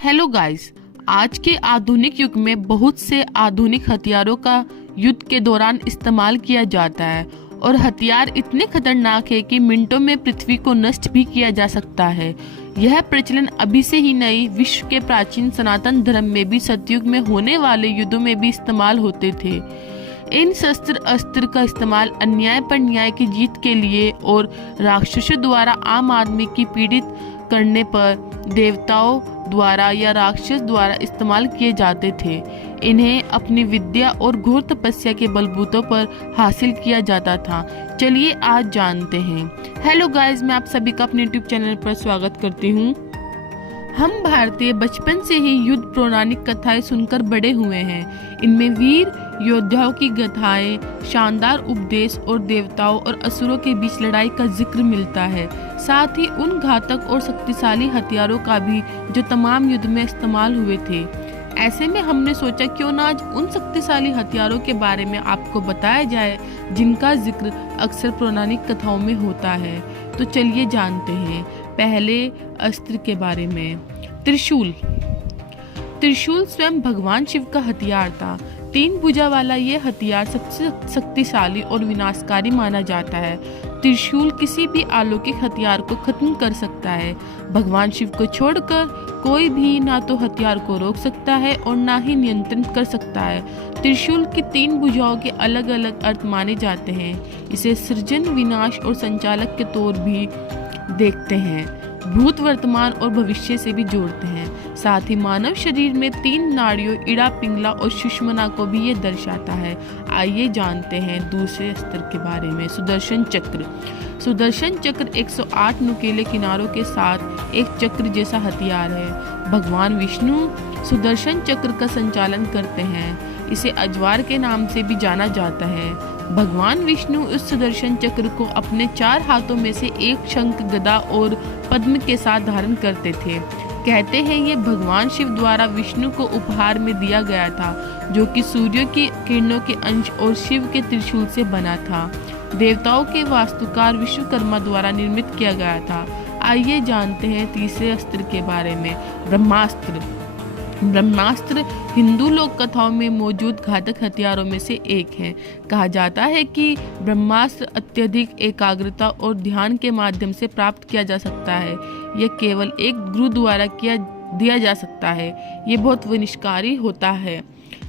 Hello guys, आज के आधुनिक युग में बहुत से आधुनिक हथियारों का युद्ध के दौरान इस्तेमाल किया जाता है और हथियार इतने खतरनाक है कि मिनटों में पृथ्वी को नष्ट भी किया जा सकता है। यह प्रचलन अभी से ही नहीं, विश्व के प्राचीन सनातन धर्म में भी सतयुग में होने वाले युद्धों में भी इस्तेमाल होते थे। इन शस्त्र अस्त्र का इस्तेमाल अन्याय पर न्याय की जीत के लिए और राक्षसों द्वारा आम आदमी की पीड़ित करने पर देवताओं द्वारा या राक्षस द्वारा इस्तेमाल किए जाते थे। इन्हें अपनी विद्या और घोर तपस्या के बलबूतों पर हासिल किया जाता था। चलिए आज जानते हैं। हेलो गाइस, मैं आप सभी का अपने यूट्यूब चैनल पर स्वागत करती हूँ। हम भारतीय बचपन से ही युद्ध पौराणिक कथाएं सुनकर बड़े हुए हैं। इनमें वीर योद्धाओं की गाथाएं, शानदार उपदेश और देवताओं और असुरों के बीच लड़ाई का जिक्र मिलता है। साथ ही उन घातक और शक्तिशाली हथियारों का भी जो तमाम युद्ध में इस्तेमाल हुए थे। ऐसे में हमने सोचा क्यों ना आज उन शक्तिशाली हथियारों के बारे में आपको बताया जाए जिनका जिक्र अक्सर पौराणिक कथाओं में होता है। तो चलिए जानते हैं। पहले अस्त्र के बारे में। त्रिशूल। त्रिशूल स्वयं भगवान शिव का हथियार था। 3 भुजा वाला ये हथियार सबसे शक्तिशाली और विनाशकारी माना जाता है। त्रिशूल किसी भी अलौकिक हथियार को खत्म कर सकता है। भगवान शिव को छोड़कर कोई भी ना तो हथियार को रोक सकता है और ना ही नियंत्रण कर सकता है। त्रिशूल की 3 भुजाओं के अलग अलग अर्थ माने जाते हैं। इसे सृजन, विनाश और संचालक के तौर भी देखते हैं। भूत, वर्तमान और भविष्य से भी जोड़ते हैं। साथ ही मानव शरीर में 3 नाड़ियों इड़ा, पिंगला और सुषुम्ना को भी ये दर्शाता है। आइए जानते हैं दूसरे अस्त्र के बारे में। सुदर्शन चक्र। सुदर्शन चक्र 108 नुकीले किनारों के साथ एक चक्र जैसा हथियार है। भगवान विष्णु सुदर्शन चक्र का संचालन करते हैं। इसे अजवार के नाम से भी जाना जाता है। भगवान विष्णु उस सुदर्शन चक्र को अपने 4 हाथों में से एक शंख, गदा और पद्म के साथ धारण करते थे। कहते हैं ये भगवान शिव द्वारा विष्णु को उपहार में दिया गया था, जो कि सूर्य की किरणों के अंश और शिव के त्रिशूल से बना था। देवताओं के वास्तुकार विश्वकर्मा द्वारा निर्मित किया गया था। आइए जानते हैं तीसरे अस्त्र के बारे में। ब्रह्मास्त्र। ब्रह्मास्त्र हिंदू लोक कथाओं में मौजूद घातक हथियारों में से एक है। कहा जाता है कि ब्रह्मास्त्र अत्यधिक एकाग्रता और ध्यान के माध्यम से प्राप्त किया जा सकता है। यह केवल एक गुरु द्वारा दिया जा सकता है। ये बहुत विनाशकारी होता है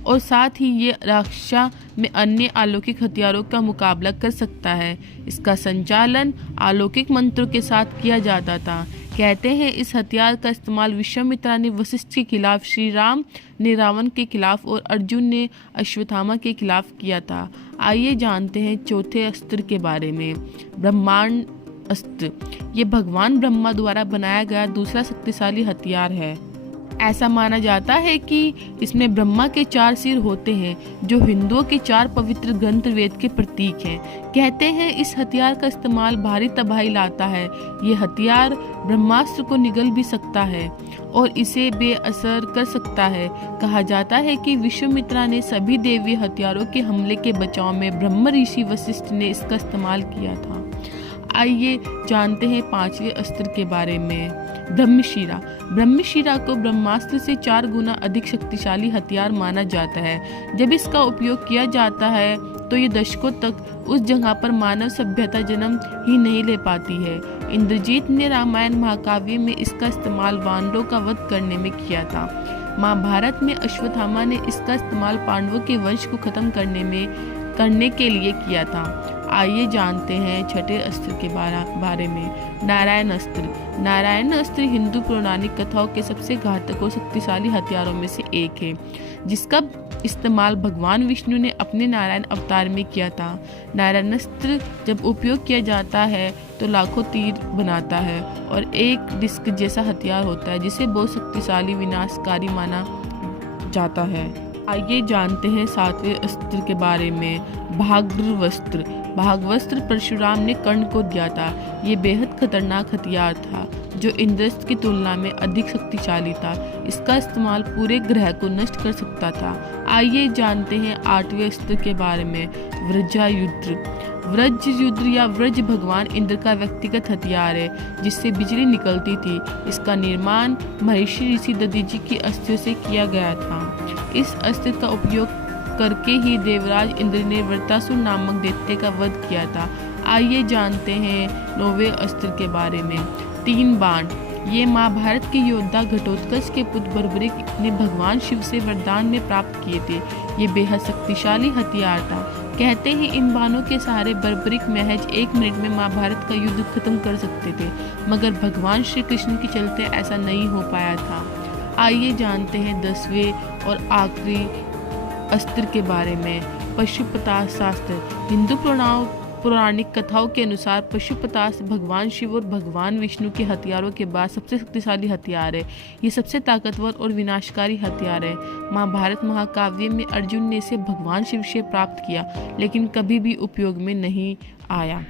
और साथ ही ये रक्षा में अन्य अलौकिक हथियारों का मुकाबला कर सकता है। इसका संचालन अलौकिक मंत्रों के साथ किया जाता था। कहते हैं इस हथियार का इस्तेमाल विश्वामित्र ने वशिष्ठ के खिलाफ, श्री राम ने रावण के खिलाफ और अर्जुन ने अश्वत्थामा के खिलाफ किया था। आइए जानते हैं चौथे अस्त्र के बारे में। ब्रह्मांड अस्त्र। ये भगवान ब्रह्मा द्वारा बनाया गया दूसरा शक्तिशाली हथियार है। ऐसा माना जाता है कि इसमें ब्रह्मा के 4 सिर होते हैं, जो हिंदुओं के 4 पवित्र ग्रंथ वेद के प्रतीक हैं। कहते हैं इस हथियार का इस्तेमाल भारी तबाही लाता है। ये हथियार ब्रह्मास्त्र को निगल भी सकता है और इसे बेअसर कर सकता है। कहा जाता है कि विश्वामित्र ने सभी दैवीय हथियारों के हमले के बचाव में ब्रह्म ऋषि वशिष्ठ ने इसका इस्तेमाल किया था। आइए जानते हैं 5वें अस्त्र के बारे में। ब्रह्मशिरा। ब्रह्मशिरा को ब्रह्मास्त्र से 4 गुना अधिक शक्तिशाली हथियार माना जाता है। जब इसका उपयोग किया जाता है तो ये दशकों तक उस जगह पर मानव सभ्यता जन्म ही नहीं ले पाती है। इंद्रजीत ने रामायण महाकाव्य में इसका इस्तेमाल वानरों का वध करने में किया था। महाभारत में अश्वत्थामा ने इसका इस्तेमाल पांडवों के वंश को खत्म करने के लिए किया था। आइए जानते हैं छठे अस्त्र के बारे में। नारायण अस्त्र। नारायण अस्त्र हिंदू पौराणिक कथाओं के सबसे घातक और शक्तिशाली हथियारों में से एक है, जिसका इस्तेमाल भगवान विष्णु ने अपने नारायण अवतार में किया था। नारायण अस्त्र जब उपयोग किया जाता है तो लाखों तीर बनाता है और एक डिस्क जैसा हथियार होता है, जिसे बहुत शक्तिशाली विनाशकारी माना जाता है। आइए जानते हैं 7वें अस्त्र के बारे में। भागवस्त्र। भागवस्त्र परशुराम ने कर्ण को दिया था। ये बेहद खतरनाक हथियार था, जो इंद्रस्त्र की तुलना में अधिक शक्तिशाली था। इसका इस्तेमाल पूरे ग्रह को नष्ट कर सकता था। आइए जानते हैं 8वें अस्त्र के बारे में। वज्रायुध। वज्र युद्ध या वज्र भगवान इंद्र का व्यक्तिगत हथियार है जिससे बिजली निकलती थी। इसका निर्माण महर्षि ऋषि दधीचि की अस्थियों से किया गया था। इस अस्त्र का उपयोग करके ही देवराज इंद्र ने वृत्रासुर नामक दैत्य का वध किया था। आइए जानते हैं 9वें अस्त्र के बारे में। 3 बाण। ये महाभारत के योद्धा घटोत्कच के पुत्र बर्बरिक ने भगवान शिव से वरदान में प्राप्त किए थे। ये बेहद शक्तिशाली हथियार था। कहते हैं इन बाणों के सहारे बर्बरिक महज 1 मिनट में महाभारत का युद्ध खत्म कर सकते थे, मगर भगवान श्री कृष्ण के चलते ऐसा नहीं हो पाया था। आइए जानते हैं 10वें और आखिरी अस्त्र के बारे में। पशुपतास्त्र। हिंदू पौराणिक कथाओं के अनुसार पशुपतास्त्र भगवान शिव और भगवान विष्णु के हथियारों के बाद सबसे शक्तिशाली हथियार है। ये सबसे ताकतवर और विनाशकारी हथियार है। महाभारत महाकाव्य में अर्जुन ने इसे भगवान शिव से प्राप्त किया, लेकिन कभी भी उपयोग में नहीं आया।